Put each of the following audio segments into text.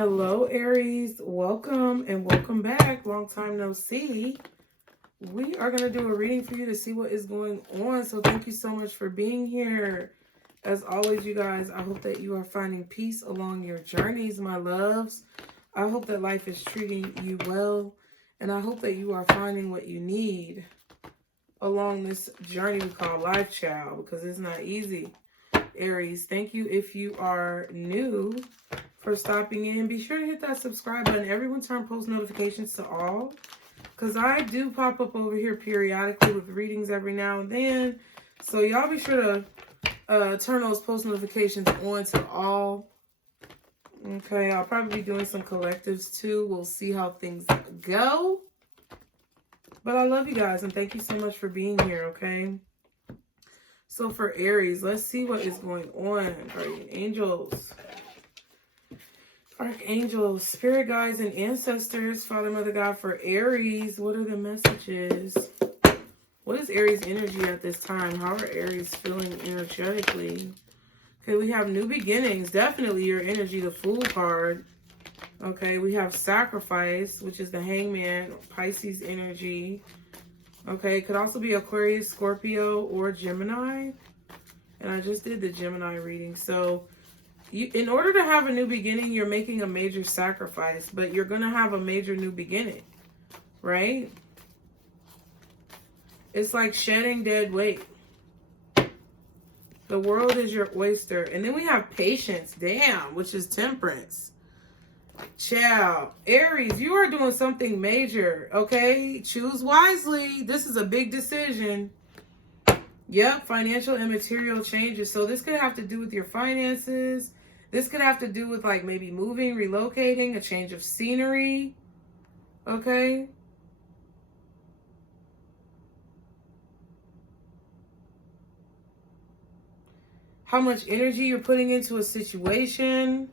Hello, Aries. Welcome and welcome back. Long time no see. We are going to do a reading for you to see what is going on. So thank you so much for being here. As always, you guys, I hope that you are finding peace along your journeys, my loves. I hope that life is treating you well. And I hope that you are finding what you need along this journey we call life, child, because it's not easy. Aries, thank you if you are new for stopping in. Be sure to hit that subscribe button. Everyone turn post notifications to all, because I do pop up over here periodically with readings every now and then. So y'all be sure to turn those post notifications on to all. Okay, I'll probably be doing some collectives too. We'll see how things go. But I love you guys and thank you so much for being here, okay? So for Aries, let's see what is going on. Guardian angels, archangels, spirit guides, and ancestors, Father, Mother, God, for Aries, what are the messages? What is Aries energy at this time? How are Aries feeling energetically? Okay, we have new beginnings. Definitely your energy, the Fool card. Okay, we have sacrifice, which is the Hangman, Pisces energy. Okay, it could also be Aquarius, Scorpio, or Gemini. And I just did the Gemini reading. So, in order to have a new beginning, you're making a major sacrifice. But you're going to have a major new beginning. Right? It's like shedding dead weight. The world is your oyster. And then we have patience. Damn, which is temperance. Child, Aries, you are doing something major, okay? Choose wisely. This is a big decision. Yep, financial and material changes. So this could have to do with your finances. This could have to do with like maybe moving, relocating, a change of scenery, okay? How much energy you're putting into a situation.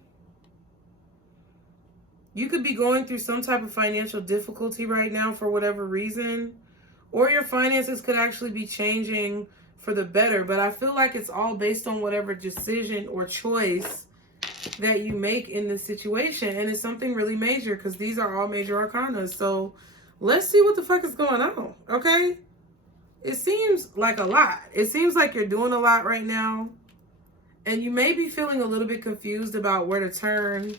You could be going through some type of financial difficulty right now for whatever reason. Or your finances could actually be changing for the better. But I feel like it's all based on whatever decision or choice that you make in this situation. And it's something really major because these are all major arcana. So let's see what the fuck is going on, okay? It seems like a lot. It seems like you're doing a lot right now. And you may be feeling a little bit confused about where to turn,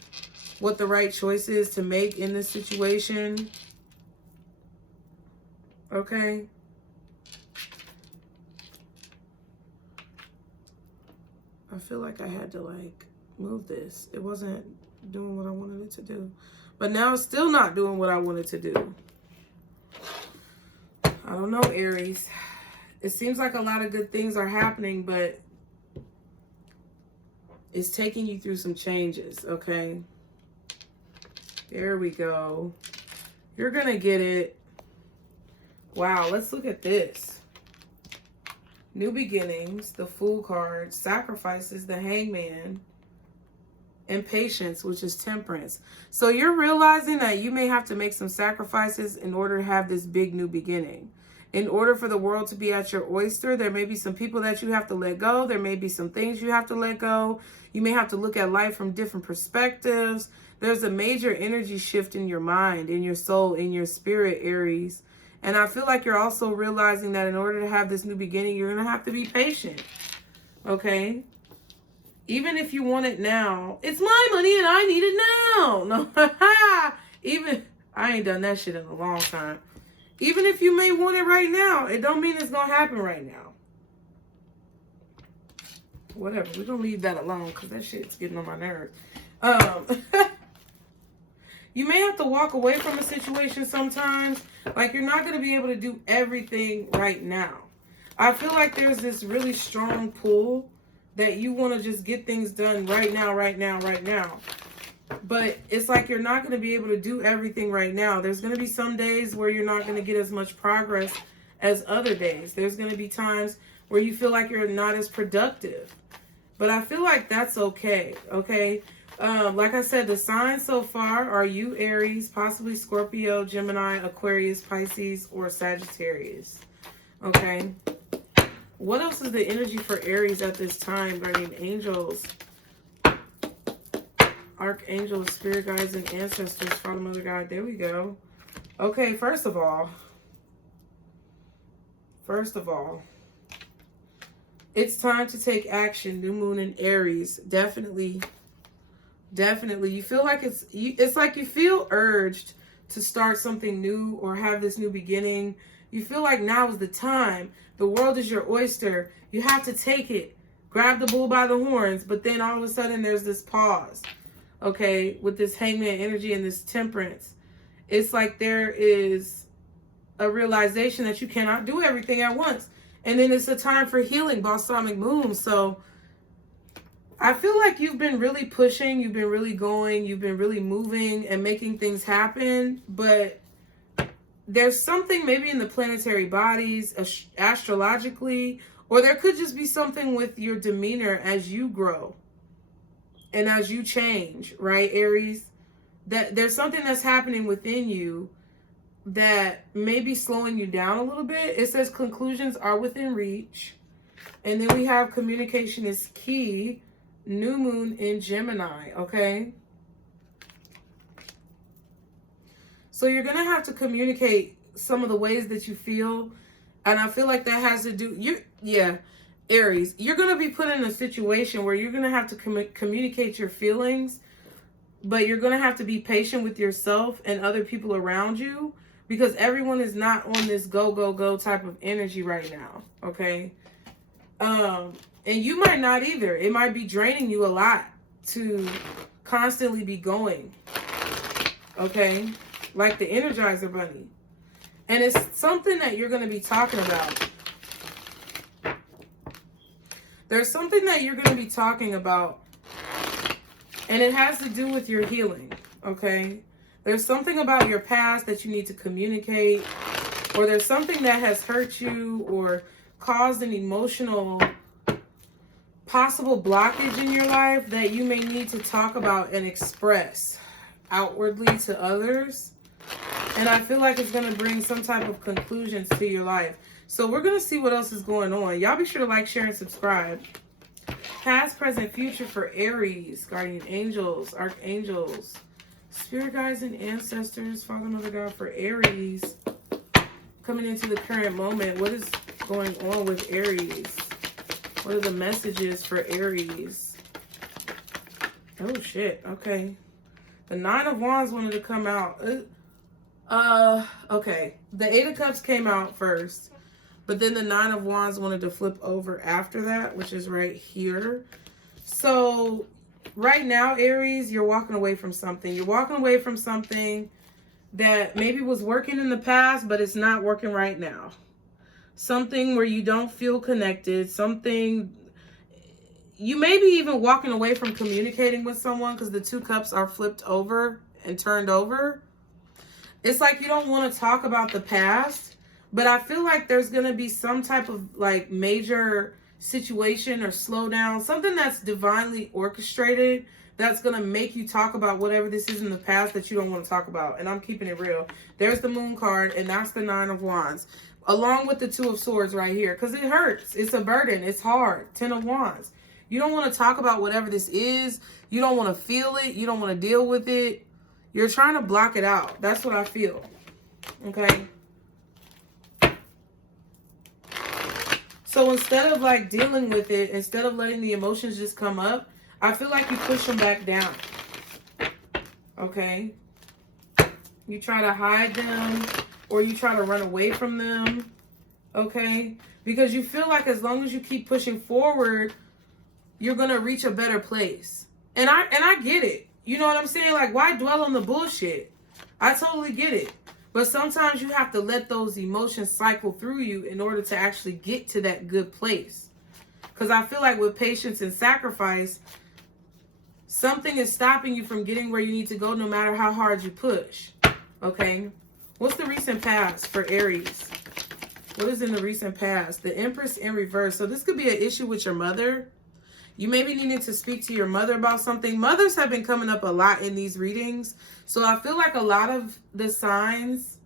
what the right choice is to make in this situation. Okay. I feel like I had to like move this. It wasn't doing what I wanted it to do. But now it's still not doing what I wanted to do. I don't know, Aries. It seems like a lot of good things are happening, but it's taking you through some changes, okay? There we go. You're going to get it. Wow, let's look at this. New beginnings, the Fool card, sacrifices, the Hangman, and patience, which is temperance. So you're realizing that you may have to make some sacrifices in order to have this big new beginning. In order for the world to be at your oyster, there may be some people that you have to let go. There may be some things you have to let go. You may have to look at life from different perspectives. There's a major energy shift in your mind, in your soul, in your spirit, Aries. And I feel like you're also realizing that in order to have this new beginning, you're going to have to be patient. Okay? Even if you want it now, it's my money and I need it now. No, even, I ain't done that shit in a long time. Even if you may want it right now, it don't mean it's going to happen right now. Whatever, we're going to leave that alone because that shit's getting on my nerves. You may have to walk away from a situation sometimes. Like you're not going to be able to do everything right now. I feel like there's this really strong pull that you want to just get things done right now, right now, right now. But it's like you're not going to be able to do everything right now. There's going to be some days where you're not going to get as much progress as other days. There's going to be times where you feel like you're not as productive. But I feel like that's okay, okay? Like I said, the signs so far are you, Aries, possibly Scorpio, Gemini, Aquarius, Pisces, or Sagittarius. Okay? What else is the energy for Aries at this time, guardian angels? Archangels, spirit guides, and ancestors, Father, Mother, God. There we go. Okay, first of all, it's time to take action. New moon in Aries. Definitely. You feel like it's like you feel urged to start something new or have this new beginning. You feel like now is the time. The world is your oyster. You have to take it. Grab the bull by the horns. But then all of a sudden there's this pause. Okay, with this hangman energy and this temperance. It's like there is a realization that you cannot do everything at once. And then it's a time for healing, balsamic moon. So I feel like you've been really pushing, you've been really going, you've been really moving and making things happen. But there's something maybe in the planetary bodies, astrologically, or there could just be something with your demeanor as you grow and as you change, right, Aries? That there's something that's happening within you that may be slowing you down a little bit. It says conclusions are within reach. And then we have communication is key. New moon in Gemini, okay? So you're going to have to communicate some of the ways that you feel. And I feel like that has to do... Aries, you're going to be put in a situation where you're going to have to communicate your feelings. But you're going to have to be patient with yourself and other people around you. Because everyone is not on this go, go, go type of energy right now. Okay. And you might not either. It might be draining you a lot to constantly be going. Okay. Like the Energizer Bunny. And it's something that you're going to be talking about. There's something that you're going to be talking about. And it has to do with your healing. Okay. There's something about your past that you need to communicate, or there's something that has hurt you or caused an emotional possible blockage in your life that you may need to talk about and express outwardly to others. And I feel like it's going to bring some type of conclusions to your life. So we're going to see what else is going on. Y'all be sure to like, share, and subscribe. Past, present, future for Aries, guardian angels, archangels, spirit guides, and ancestors, Father, Mother, God for Aries. Coming into the current moment, what is going on with Aries? What are the messages for Aries? Oh, shit. Okay. The Nine of Wands wanted to come out. Okay. The Eight of Cups came out first. But then the Nine of Wands wanted to flip over after that, which is right here. So right now, Aries, you're walking away from something. You're walking away from something that maybe was working in the past, but it's not working right now. Something where you don't feel connected. Something, you may be even walking away from communicating with someone because the Two Cups are flipped over and turned over. It's like you don't want to talk about the past, but I feel like there's going to be some type of like major situation or slowdown, something that's divinely orchestrated that's going to make you talk about whatever this is in the past that you don't want to talk about. And I'm keeping it real. There's the Moon card, and that's the Nine of Wands, along with the Two of Swords right here, because it hurts. It's a burden. It's hard. 10 of Wands. You don't want to talk about whatever this is. You don't want to feel it. You don't want to deal with it. You're trying to block it out. That's what I feel. Okay? So instead of like dealing with it, instead of letting the emotions just come up, I feel like you push them back down. Okay? You try to hide them, or you try to run away from them. Okay? Because you feel like as long as you keep pushing forward, you're going to reach a better place. And I get it. You know what I'm saying? Like, why dwell on the bullshit? I totally get it. But sometimes you have to let those emotions cycle through you in order to actually get to that good place. Because I feel like with patience and sacrifice, something is stopping you from getting where you need to go no matter how hard you push. Okay? What's the recent past for Aries? What is in the recent past? The Empress in reverse. So this could be an issue with your mother. You may be needing to speak to your mother about something. Mothers have been coming up a lot in these readings. So I feel like a lot of the signs,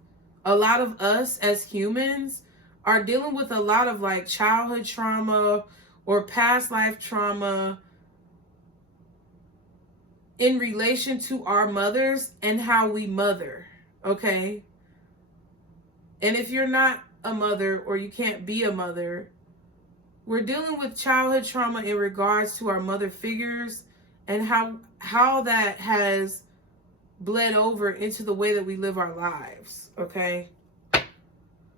a lot of us as humans are dealing with a lot of like childhood trauma or past life trauma in relation to our mothers and how we mother, okay? And if you're not a mother or you can't be a mother, we're dealing with childhood trauma in regards to our mother figures and how that has bled over into the way that we live our lives, okay?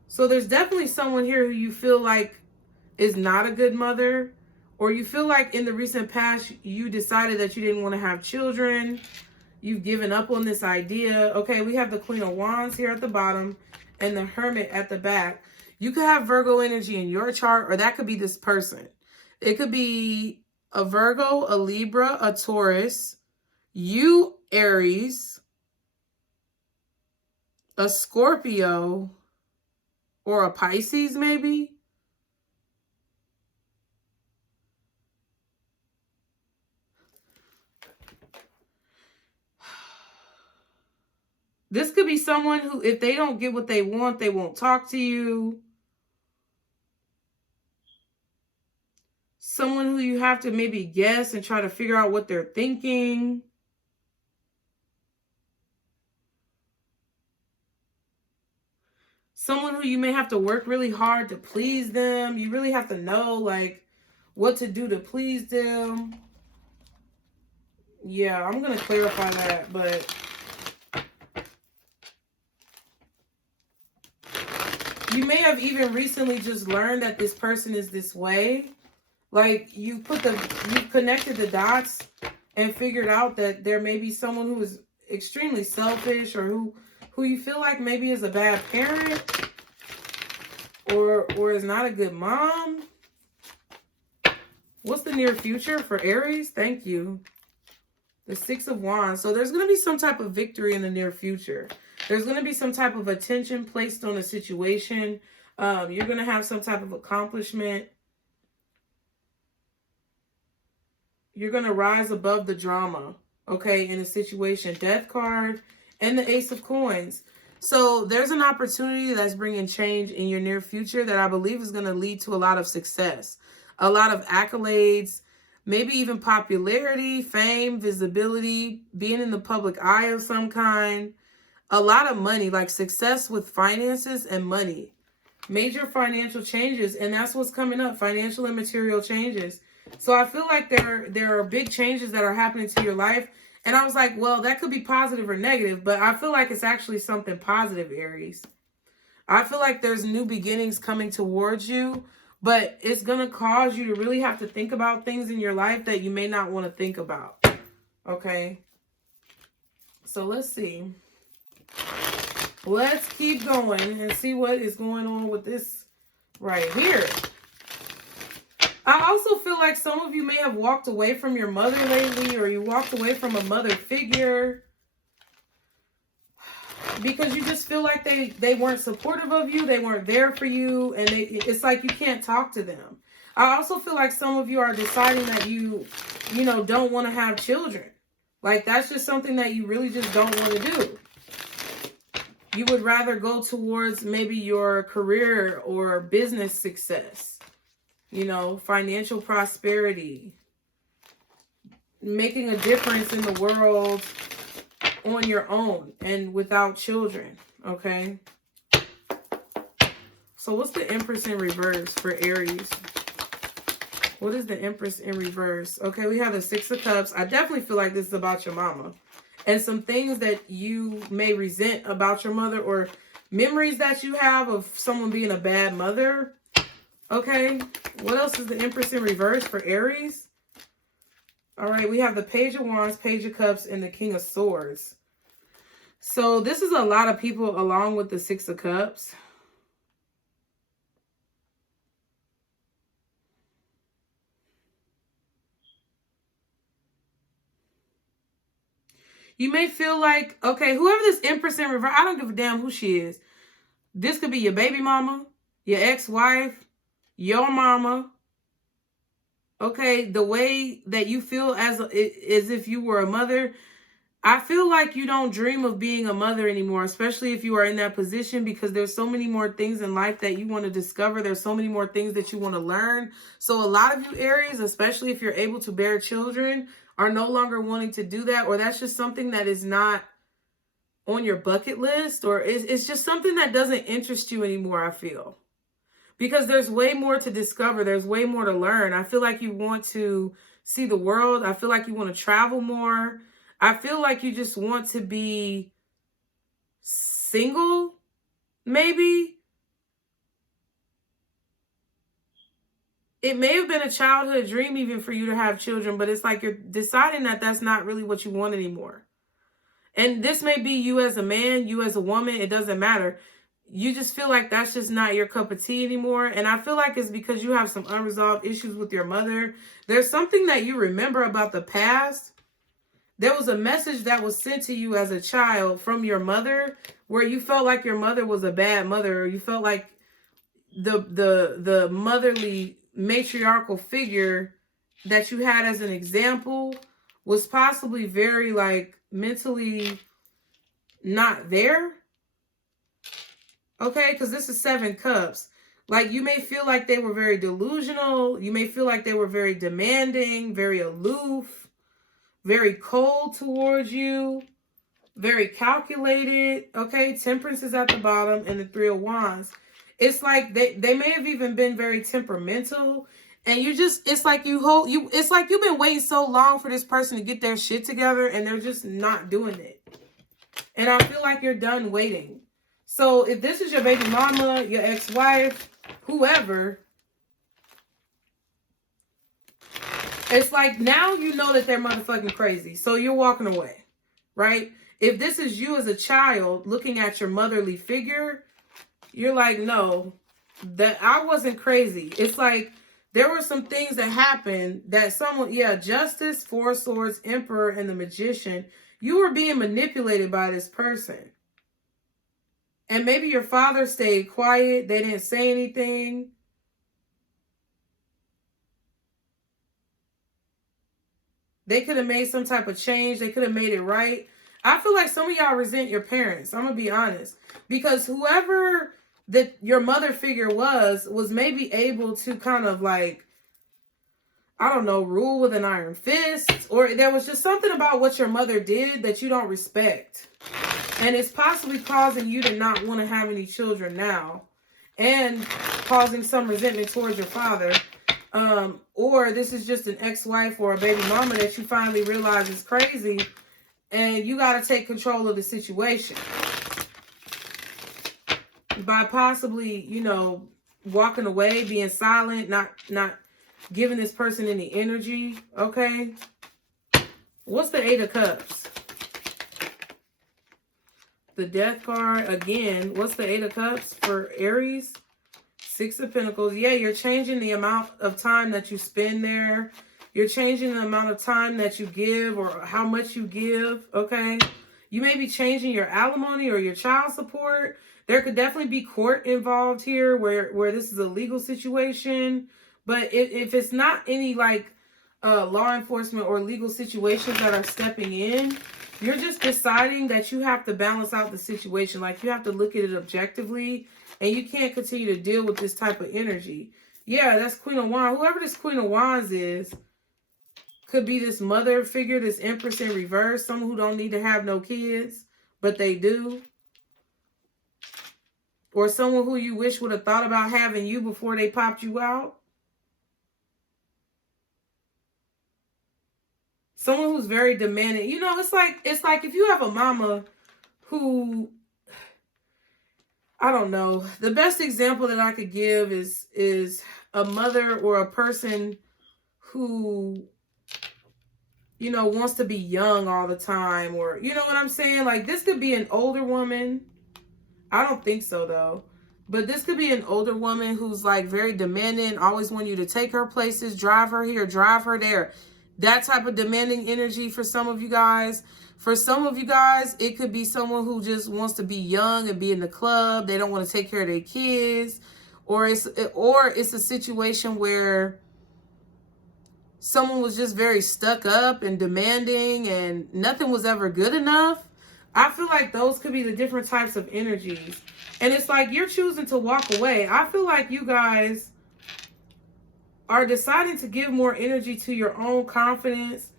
So there's definitely someone here who you feel like is not a good mother, or you feel like in the recent past you decided that you didn't want to have children. You've given up on this idea. Okay, we have the Queen of Wands here at the bottom and the Hermit at the back. You could have Virgo energy in your chart, or that could be this person. It could be a Virgo, a Libra, a Taurus, you, Aries, a Scorpio, or a Pisces maybe. This could be someone who, if they don't get what they want, they won't talk to you. Someone who you have to maybe guess and try to figure out what they're thinking. Someone who you may have to work really hard to please them. You really have to know, like, what to do to please them. Yeah, I'm going to clarify that, but you may have even recently just learned that this person is this way. Like, you connected the dots and figured out that there may be someone who is extremely selfish, or who you feel like maybe is a bad parent, or is not a good mom. What's the near future for Aries? Thank you. The Six of Wands. So there's going to be some type of victory in the near future. There's going to be some type of attention placed on a situation. You're going to have some type of accomplishment. You're going to rise above the drama, okay, in a situation. Death card and the Ace of Coins. So there's an opportunity that's bringing change in your near future that I believe is going to lead to a lot of success, a lot of accolades, maybe even popularity, fame, visibility, being in the public eye of some kind, a lot of money, like success with finances and money, major financial changes. And that's what's coming up, financial and material changes. So I feel like there are big changes that are happening to your life. And I was like, well, that could be positive or negative, but I feel like it's actually something positive, Aries. I feel like there's new beginnings coming towards you, but it's going to cause you to really have to think about things in your life that you may not want to think about. Okay? So let's see. Let's keep going and see what is going on with this right here. I also feel like some of you may have walked away from your mother lately, or you walked away from a mother figure because you just feel like they weren't supportive of you, they weren't there for you, and it's like you can't talk to them. I also feel like some of you are deciding that you don't want to have children. Like, that's just something that you really just don't want to do. You would rather go towards maybe your career or business success. Financial prosperity, making a difference in the world on your own and without children, okay? So what's the Empress in reverse for Aries? What is the Empress in reverse? Okay, we have the Six of Cups. I definitely feel like this is about your mama and some things that you may resent about your mother, or memories that you have of someone being a bad mother. Okay, what else is the Empress in reverse for Aries? All right, we have the Page of Wands, Page of Cups, and the King of Swords. So this is a lot of people along with the Six of Cups. You may feel like, okay, whoever this Empress in reverse, I don't give a damn who she is. This could be your baby mama, your ex-wife, your mama. Okay, the way that you feel as if you were a mother, I feel like you don't dream of being a mother anymore, especially if you are in that position, because there's so many more things in life that you want to discover. There's so many more things that you want to learn. So a lot of you Aries, especially if you're able to bear children, are no longer wanting to do that, or that's just something that is not on your bucket list, or it's just something that doesn't interest you anymore, I feel. Because there's way more to discover. There's way more to learn. I feel like you want to see the world. I feel like you want to travel more. I feel like you just want to be single, maybe. It may have been a childhood dream even for you to have children, but it's like you're deciding that that's not really what you want anymore. And this may be you as a man, you as a woman, it doesn't matter. You just feel like that's just not your cup of tea anymore. And I feel like it's because you have some unresolved issues with your mother. There's something that you remember about the past. There was a message that was sent to you as a child from your mother where you felt like your mother was a bad mother, or you felt like the motherly matriarchal figure that you had as an example was possibly very like mentally not there. Okay, because this is 7 cups. Like, you may feel like they were very delusional. You may feel like they were very demanding, very aloof, very cold towards you, very calculated. Okay, Temperance is at the bottom and the 3 of Wands. It's like they may have even been very temperamental. And you just, it's like it's like you've been waiting so long for this person to get their shit together and they're just not doing it. And I feel like you're done waiting. So if this is your baby mama, your ex-wife, whoever, it's like now you know that they're motherfucking crazy. So you're walking away, right? If this is you as a child looking at your motherly figure, you're like, no, that I wasn't crazy. It's like there were some things that happened that someone, yeah, Justice, 4 of Swords, Emperor, and the Magician, you were being manipulated by this person. And maybe your father stayed quiet. They didn't say anything. They could have made some type of change. They could have made it right. I feel like some of y'all resent your parents. I'm going to be honest. Because whoever that your mother figure was maybe able to kind of like, I don't know, rule with an iron fist. Or there was just something about what your mother did that you don't respect. And it's possibly causing you to not want to have any children now. And causing some resentment towards your father. Or this is just an ex-wife or a baby mama that you finally realize is crazy. And you got to take control of the situation. By possibly, you know, walking away, being silent, not giving this person any energy. Okay. What's the 8 of Cups? The Death card. Again, what's the 8 of Cups for Aries? 6 of Pentacles. Yeah, you're changing the amount of time that you spend there. You're changing the amount of time that you give or how much you give, okay? You may be changing your alimony or your child support. There could definitely be court involved here where this is a legal situation. But if it's not any like law enforcement or legal situations that are stepping in, you're just deciding that you have to balance out the situation. Like you have to look at it objectively and you can't continue to deal with this type of energy. Yeah, that's Queen of Wands. Whoever this Queen of Wands is could be this mother figure, this Empress in reverse, someone who don't need to have no kids, but they do. Or someone who you wish would have thought about having you before they popped you out. Someone who's very demanding. You know, it's like if you have a mama who, I don't know. The best example that I could give is a mother or a person who, you know, wants to be young all the time, or, you know what I'm saying? Like, this could be an older woman. I don't think so, though. But this could be an older woman who's, like, very demanding, always want you to take her places, drive her here, drive her there. That type of demanding energy for some of you guys. For some of you guys, it could be someone who just wants to be young and be in the club. They don't want to take care of their kids. Or it's a situation where someone was just very stuck up and demanding and nothing was ever good enough. I feel like those could be the different types of energies. And it's like you're choosing to walk away. I feel like you guys are deciding to give more energy to your own confidence,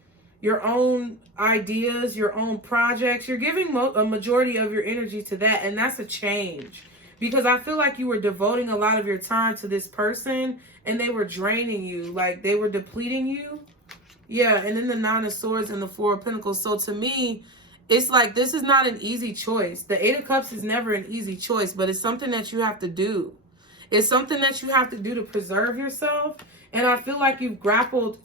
your own ideas, your own projects. You're giving a majority of your energy to that, and that's a change. Because I feel like you were devoting a lot of your time to this person, and they were draining you, like they were depleting you. Yeah, and then the Nine of Swords and the Four of Pentacles. So to me, it's like this is not an easy choice. The Eight of Cups is never an easy choice, but it's something that you have to do. It's something that you have to do to preserve yourself. And I feel like you've grappled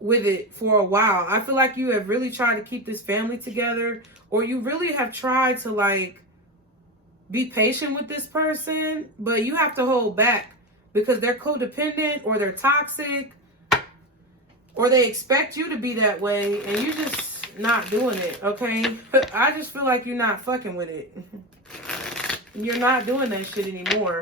with it for a while. I feel like you have really tried to keep this family together, or you really have tried to like be patient with this person, but you have to hold back because they're codependent or they're toxic or they expect you to be that way and you're just not doing it, okay? I just feel like you're not fucking with it. You're not doing that shit anymore.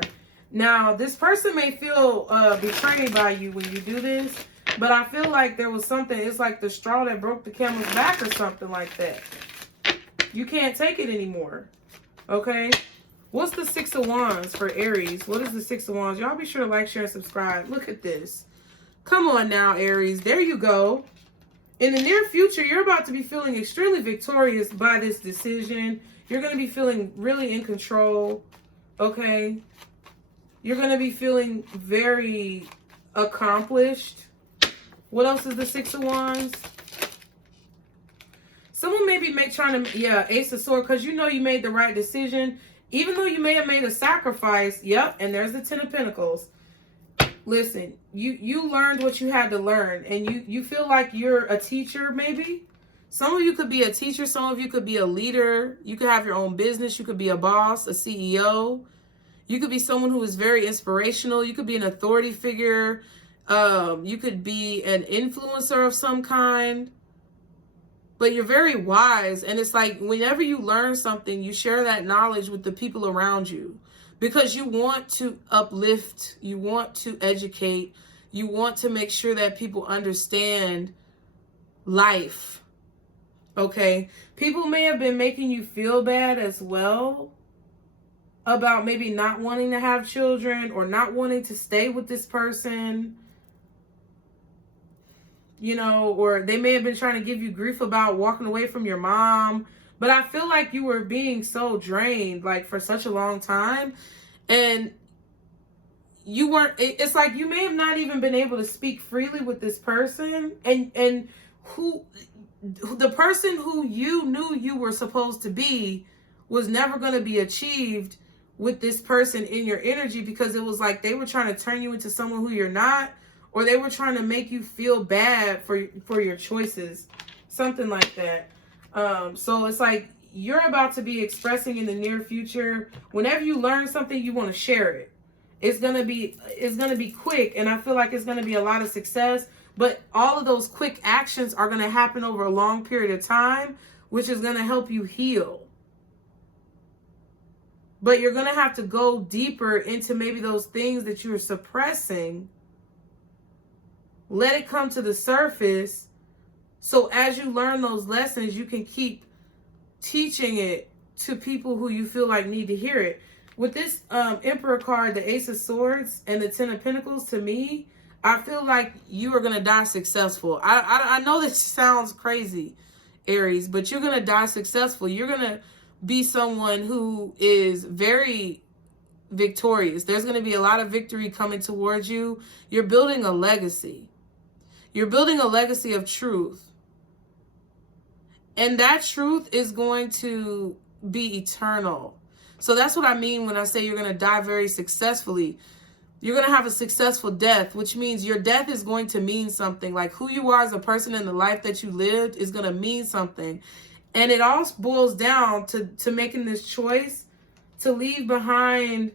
Now, this person may feel betrayed by you when you do this, but I feel like there was something, it's like the straw that broke the camel's back or something like that. You can't take it anymore, okay? What's the Six of Wands for Aries? What is the Six of Wands? Y'all be sure to like, share, and subscribe. Look at this. Come on now, Aries. There you go. In the near future, you're about to be feeling extremely victorious by this decision. You're going to be feeling really in control, okay? You're going to be feeling very accomplished. What else is the Six of Wands? Someone may be trying to, yeah, Ace of Swords, because you know you made the right decision. Even though you may have made a sacrifice, yep, and there's the Ten of Pentacles. Listen, you learned what you had to learn, and you feel like you're a teacher, maybe. Some of you could be a teacher, some of you could be a leader. You could have your own business, you could be a boss, a CEO. You could be someone who is very inspirational. You could be an authority figure. You could be an influencer of some kind. But you're very wise, and it's like whenever you learn something, you share that knowledge with the people around you because you want to uplift, you want to educate, you want to make sure that people understand life, okay? People may have been making you feel bad as well about maybe not wanting to have children or not wanting to stay with this person. You know, or they may have been trying to give you grief about walking away from your mom. But I feel like you were being so drained, like, for such a long time. And you weren't, it's like you may have not even been able to speak freely with this person. And the person who you knew you were supposed to be was never going to be achieved with this person in your energy, because it was like they were trying to turn you into someone who you're not. Or they were trying to make you feel bad for your choices. Something like that. So it's like you're about to be expressing in the near future. Whenever you learn something, you want to share it. It's gonna be quick, and I feel like it's gonna be a lot of success. But all of those quick actions are gonna happen over a long period of time, which is gonna help you heal. But you're gonna have to go deeper into maybe those things that you're suppressing. Let it come to the surface. So as you learn those lessons, you can keep teaching it to people who you feel like need to hear it. With this Emperor card, the Ace of Swords and the Ten of Pentacles, to me, I feel like you are going to die successful. I know this sounds crazy, Aries, but you're going to die successful. You're going to be someone who is very victorious. There's going to be a lot of victory coming towards you. You're building a legacy. You're building a legacy of truth. And that truth is going to be eternal. So that's what I mean when I say you're going to die very successfully. You're going to have a successful death, which means your death is going to mean something. Like who you are as a person in the life that you lived is going to mean something. And it all boils down to making this choice to leave behind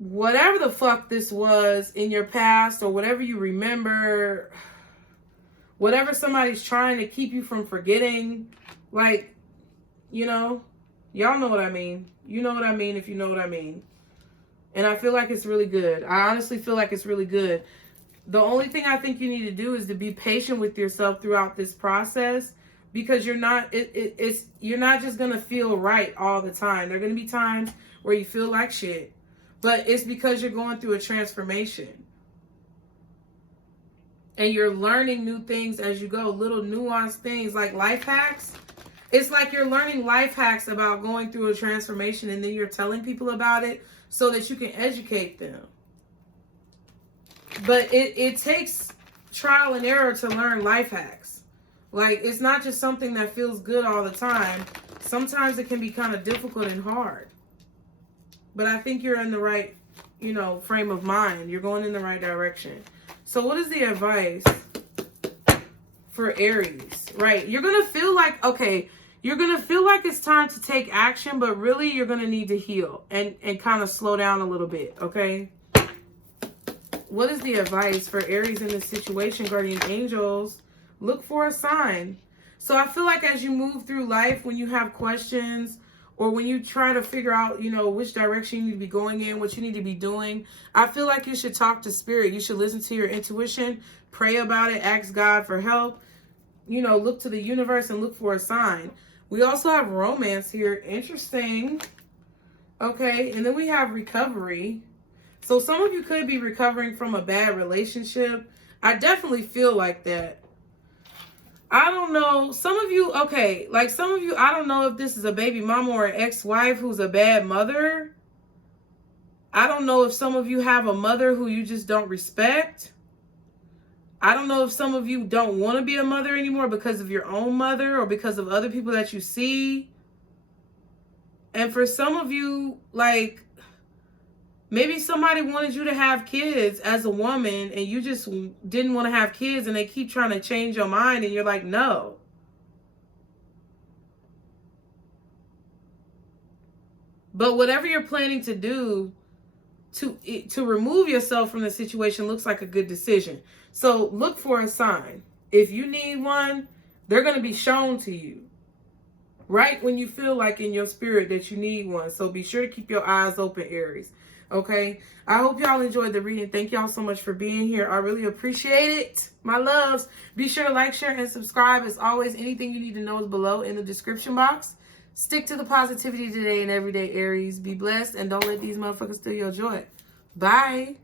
whatever the fuck this was in your past, or whatever you remember, whatever somebody's trying to keep you from forgetting. Like, you know, y'all know what I mean. You know what I mean if you know what I mean. And I feel like it's really good. I honestly feel like it's really good. The only thing I think you need to do is to be patient with yourself throughout this process, because you're not you're not just going to feel right all the time. There are going to be times where you feel like shit. But it's because you're going through a transformation. And you're learning new things as you go, little nuanced things like life hacks. It's like you're learning life hacks about going through a transformation, and then you're telling people about it so that you can educate them. But it takes trial and error to learn life hacks. Like, it's not just something that feels good all the time. Sometimes it can be kind of difficult and hard. But I think you're in the right, frame of mind. You're going in the right direction. So what is the advice for Aries? Right? You're going to feel like, you're going to feel like it's time to take action, but really you're going to need to heal and kind of slow down a little bit, okay? What is the advice for Aries in this situation, guardian angels? Look for a sign. So I feel like as you move through life, when you have questions or when you try to figure out, which direction you need to be going in, what you need to be doing, I feel like you should talk to spirit. You should listen to your intuition, pray about it, ask God for help, look to the universe and look for a sign. We also have romance here. Interesting. Okay. And then we have recovery. So some of you could be recovering from a bad relationship. I definitely feel like that. I don't know. Some of you, I don't know if this is a baby mama or an ex-wife who's a bad mother. I don't know if some of you have a mother who you just don't respect. I don't know if some of you don't want to be a mother anymore because of your own mother or because of other people that you see. And for some of you, maybe somebody wanted you to have kids as a woman and you just didn't want to have kids, and they keep trying to change your mind and you're like, no. But whatever you're planning to do to remove yourself from the situation looks like a good decision. So look for a sign. If you need one, they're going to be shown to you right when you feel like in your spirit that you need one. So be sure to keep your eyes open, Aries. Okay, I hope y'all enjoyed the reading. Thank y'all so much for being here. I really appreciate it. My loves. Be sure to like, share, and subscribe. As always, anything you need to know is below in the description box. Stick to the positivity today and every day, Aries. Be blessed, and don't let these motherfuckers steal your joy. Bye.